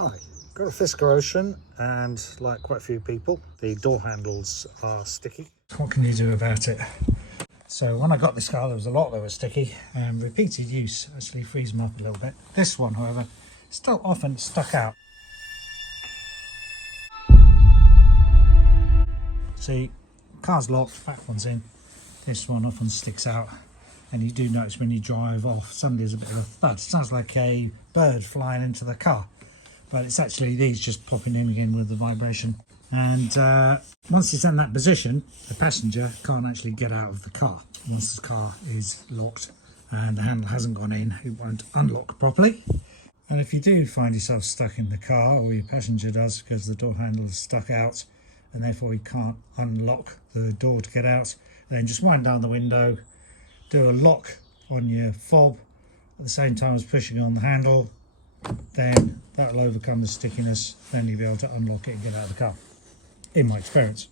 Hi, got a Fisker Ocean, and like quite a few people, the door handles are sticky. What can you do about it? So when I got this car, there was a lot that were sticky, and repeated use actually frees them up a little bit. This one, however, still often stuck out. See, car's locked, back one's in. This one often sticks out, and you do notice when you drive off, suddenly there's a bit of a thud. It sounds like a bird flying into the car, but it's actually these just popping in again with the vibration. And once it's in that position, the passenger can't actually get out of the car. Once the car is locked and the handle hasn't gone in, it won't unlock properly. And if you do find yourself stuck in the car, or your passenger does, because the door handle is stuck out and therefore you can't unlock the door to get out, then just wind down the window, do a lock on your fob at the same time as pushing on the handle, then that'll overcome the stickiness, then you'll be able to unlock it and get out of the car, in my experience,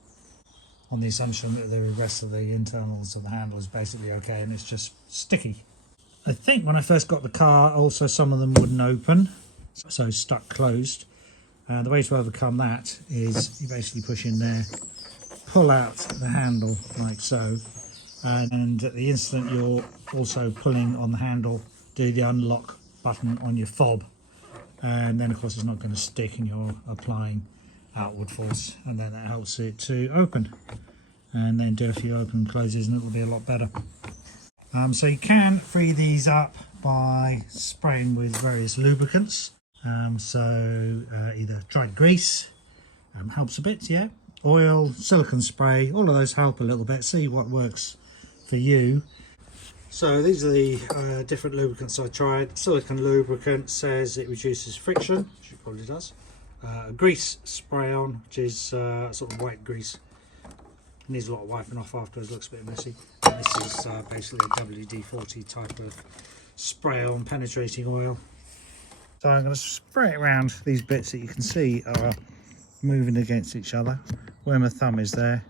on the assumption that the rest of the internals of the handle is basically okay and it's just sticky. I think when I first got the car, also some of them wouldn't open, so stuck closed. The way to overcome that is you basically push in there, pull out the handle like so, and at the instant you're also pulling on the handle, do the unlock button on your fob, and then of course it's not going to stick and you're applying outward force, and then that helps it to open. And then do a few open and closes and it will be a lot better. So you can free these up by spraying with various lubricants. Either dried grease helps a bit, yeah, oil, silicone spray, all of those help a little bit. See what works for you. So these are the different lubricants I tried. Silicone lubricant says it reduces friction, which it probably does. A grease spray on, which is sort of white grease. It needs a lot of wiping off afterwards, looks a bit messy. And this is basically a WD-40 type of spray on penetrating oil. So I'm going to spray it around these bits that you can see are moving against each other, where my thumb is there.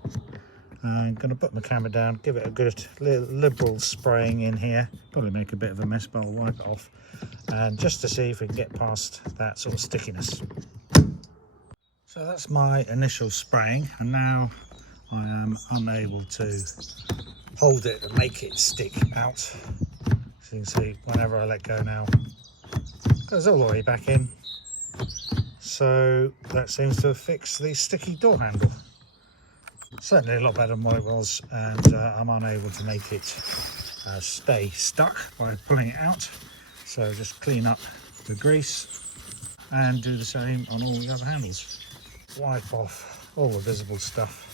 I'm going to put my camera down, give it a good liberal spraying in here. Probably make a bit of a mess, but I'll wipe it off. And just to see if we can get past that sort of stickiness. So that's my initial spraying, and now I am unable to hold it and make it stick out. So you can see whenever I let go now, it goes all the way back in. So that seems to have fixed the sticky door handle. Certainly a lot better than what it was, and I'm unable to make it stay stuck by pulling it out. So just clean up the grease and do the same on all the other handles. Wipe off all the visible stuff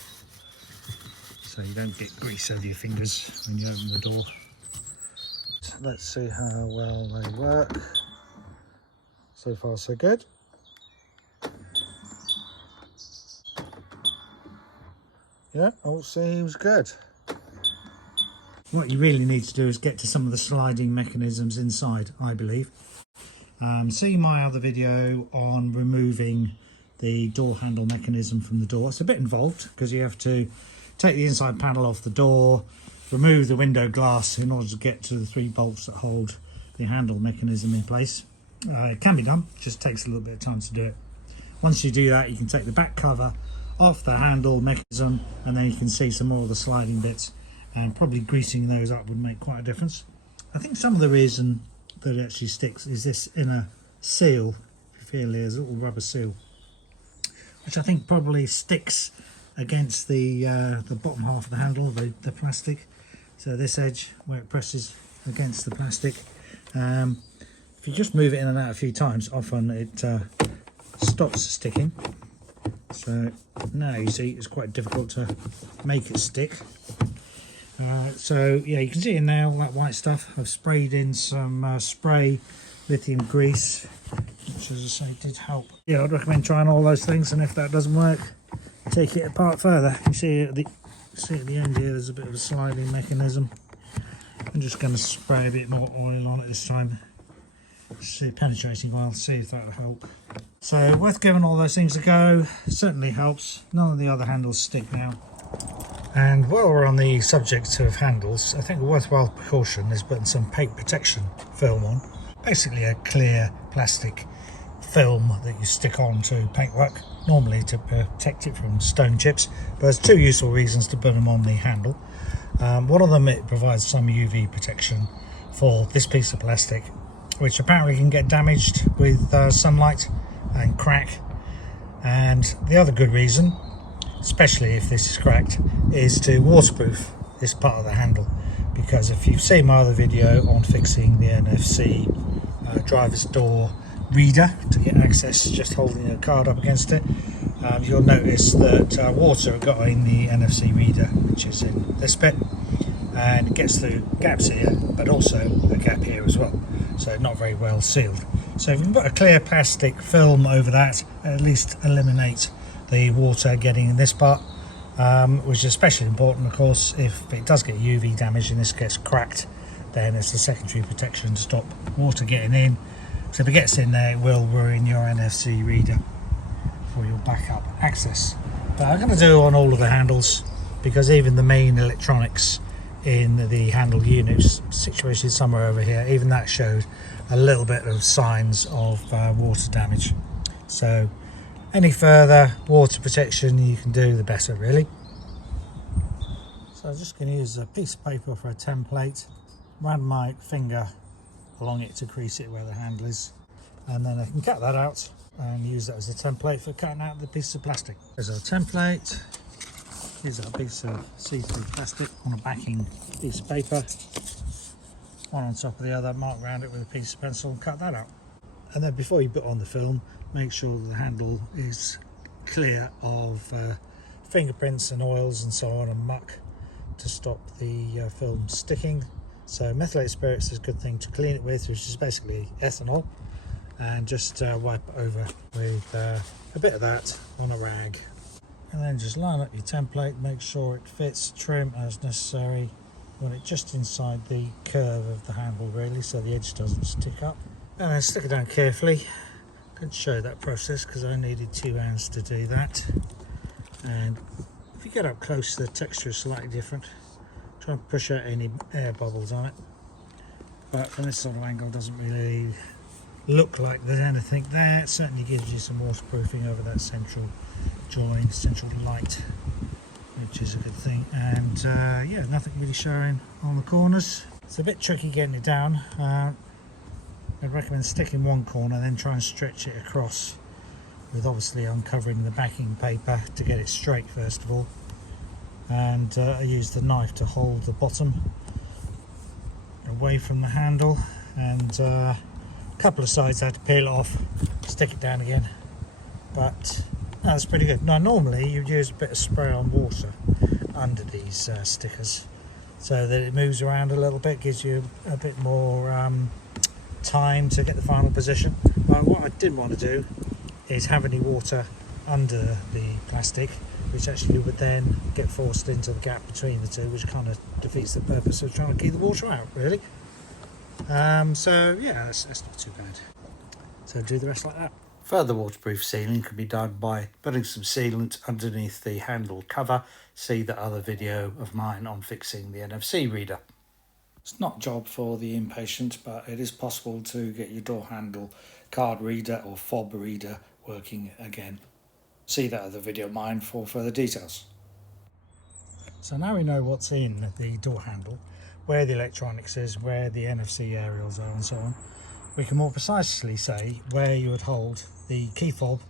so you don't get grease over your fingers when you open the door. So let's see how well they work. So far so good. Yeah, all seems good. What you really need to do is get to some of the sliding mechanisms inside, I believe. See my other video on removing the door handle mechanism from the door. It's a bit involved because you have to take the inside panel off the door, remove the window glass in order to get to the 3 bolts that hold the handle mechanism in place. It can be done, it just takes a little bit of time to do it. Once you do that, you can take the back cover off the handle mechanism, and then you can see some more of the sliding bits, and probably greasing those up would make quite a difference. I think some of the reason that it actually sticks is this inner seal. If you feel there's a little rubber seal, which I think probably sticks against the bottom half of the handle, the plastic. So this edge where it presses against the plastic. If you just move it in and out a few times, often it stops sticking. So now you see it's quite difficult to make it stick. So yeah, you can see in there all that white stuff. I've sprayed in some spray lithium grease, which, as I say, did help. Yeah, I'd recommend trying all those things, and if that doesn't work, take it apart further. You see at the end here, there's a bit of a sliding mechanism. I'm just going to spray a bit more oil on it this time. See, penetrating oil, see if that'll help. So worth giving all those things a go. Certainly helps. None of the other handles stick now. And while we're on the subject of handles, I think a worthwhile precaution is putting some paint protection film on. Basically a clear plastic film that you stick on to paintwork, normally to protect it from stone chips, but there's two useful reasons to put them on the handle. One of them, it provides some UV protection for this piece of plastic, which apparently can get damaged with sunlight and crack. And the other good reason, especially if this is cracked, is to waterproof this part of the handle, because if you've seen my other video on fixing the NFC driver's door reader to get access, just holding a card up against it, you'll notice that water got in the NFC reader, which is in this bit, and it gets through gaps here, but also a gap here as well, so not very well sealed. So if you can put a clear plastic film over that, at least eliminate the water getting in this part, which is especially important, of course, if it does get UV damage and this gets cracked, then it's a secondary protection to stop water getting in. So if it gets in there, it will ruin your NFC reader for your backup access. But I'm going to do on all of the handles, because even the main electronics in the handle units situated somewhere over here, even that showed a little bit of signs of water damage. So any further water protection you can do, the better, really. So I'm just going to use a piece of paper for a template, run my finger along it to crease it where the handle is, and then I can cut that out and use that as a template for cutting out the piece of plastic. There's our template. Here's our piece of see-through plastic on a backing piece of paper, one on top of the other, mark around it with a piece of pencil and cut that out. And then before you put on the film, make sure the handle is clear of fingerprints and oils and so on and muck to stop the film sticking. So methylated spirits is a good thing to clean it with, which is basically ethanol, and just wipe it over with a bit of that on a rag. And then just line up your template, make sure it fits, trim as necessary, want it just inside the curve of the handle really, so the edge doesn't stick up. And then stick it down carefully. I can show that process because I needed 2 hands to do that. And if you get up close, the texture is slightly different. Try and push out any air bubbles on it, but from this sort of angle doesn't really look like there's anything there. It certainly gives you some waterproofing over that central join, central light, which is a good thing. And yeah, nothing really showing on the corners. It's a bit tricky getting it down. I'd recommend sticking one corner, then try and stretch it across, with obviously uncovering the backing paper to get it straight first of all. And I used the knife to hold the bottom away from the handle, and a couple of sides I had to peel it off, stick it down again, but that's pretty good. Now normally you'd use a bit of spray on water under these stickers so that it moves around a little bit, gives you a bit more time to get the final position. But what I didn't want to do is have any water under the plastic, which actually would then get forced into the gap between the two, which kind of defeats the purpose of trying to keep the water out, really. So yeah, that's not too bad. So do the rest like that. Further waterproof sealing can be done by putting some sealant underneath the handle cover. See the other video of mine on fixing the NFC reader. It's not a job for the impatient, but it is possible to get your door handle card reader or fob reader working again. See that other video of mine for further details. So now we know what's in the door handle, where the electronics is, where the NFC aerials are and so on. We can more precisely say where you would hold the key fob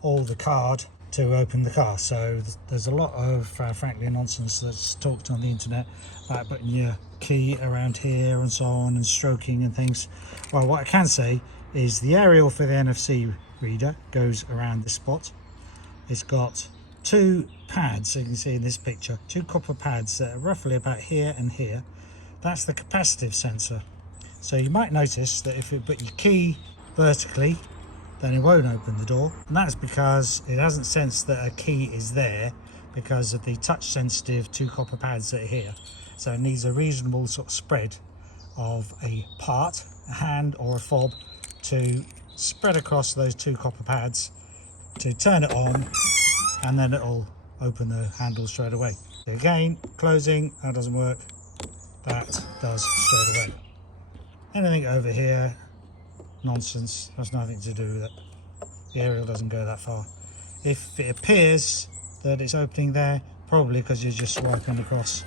or the card to open the car. So there's a lot of frankly nonsense that's talked on the internet about putting your key around here and so on and stroking and things. Well, what I can say is the aerial for the NFC reader goes around this spot. It's got 2 pads, so you can see in this picture, 2 copper pads that are roughly about here and here. That's the capacitive sensor. So you might notice that if you put your key vertically, then it won't open the door, and that's because it hasn't sensed that a key is there because of the touch sensitive 2 copper pads that are here. So it needs a reasonable sort of spread of a part, a hand or a fob, to spread across those 2 copper pads to turn it on, and then it'll open the handle straight away. Again, closing, that doesn't work, that does straight away. Anything over here, nonsense, has nothing to do with it. The aerial doesn't go that far. If it appears that it's opening there, probably because you're just swiping across,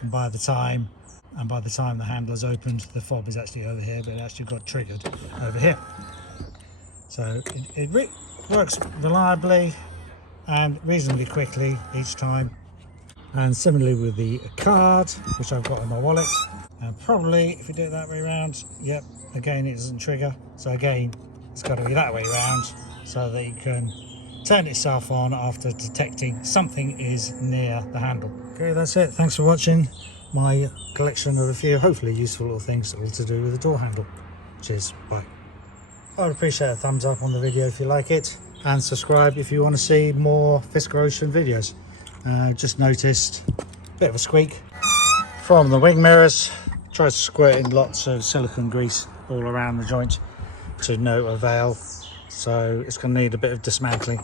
and by the time the handle's opened, the fob is actually over here, but it actually got triggered over here. So it works reliably and reasonably quickly each time. And similarly with the card, which I've got in my wallet, and probably if you do it that way around, yep, again it doesn't trigger. So again, it's got to be that way around so that you can turn itself on after detecting something is near the handle. Okay, that's it. Thanks for watching my collection of a few hopefully useful little things all to do with the door handle. Cheers, bye. I would appreciate a thumbs up on the video if you like it, and subscribe if you want to see more Fisker Ocean videos. Just noticed a bit of a squeak from the wing mirrors. Tried squirting lots of silicone grease all around the joint to no avail, so it's going to need a bit of dismantling.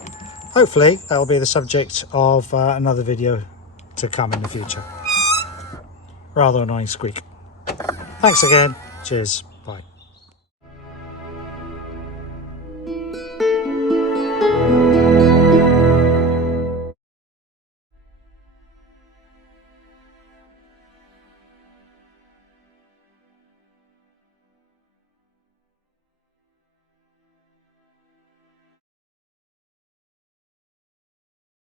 Hopefully that'll be the subject of another video to come in the future. Rather annoying squeak. Thanks again. Cheers.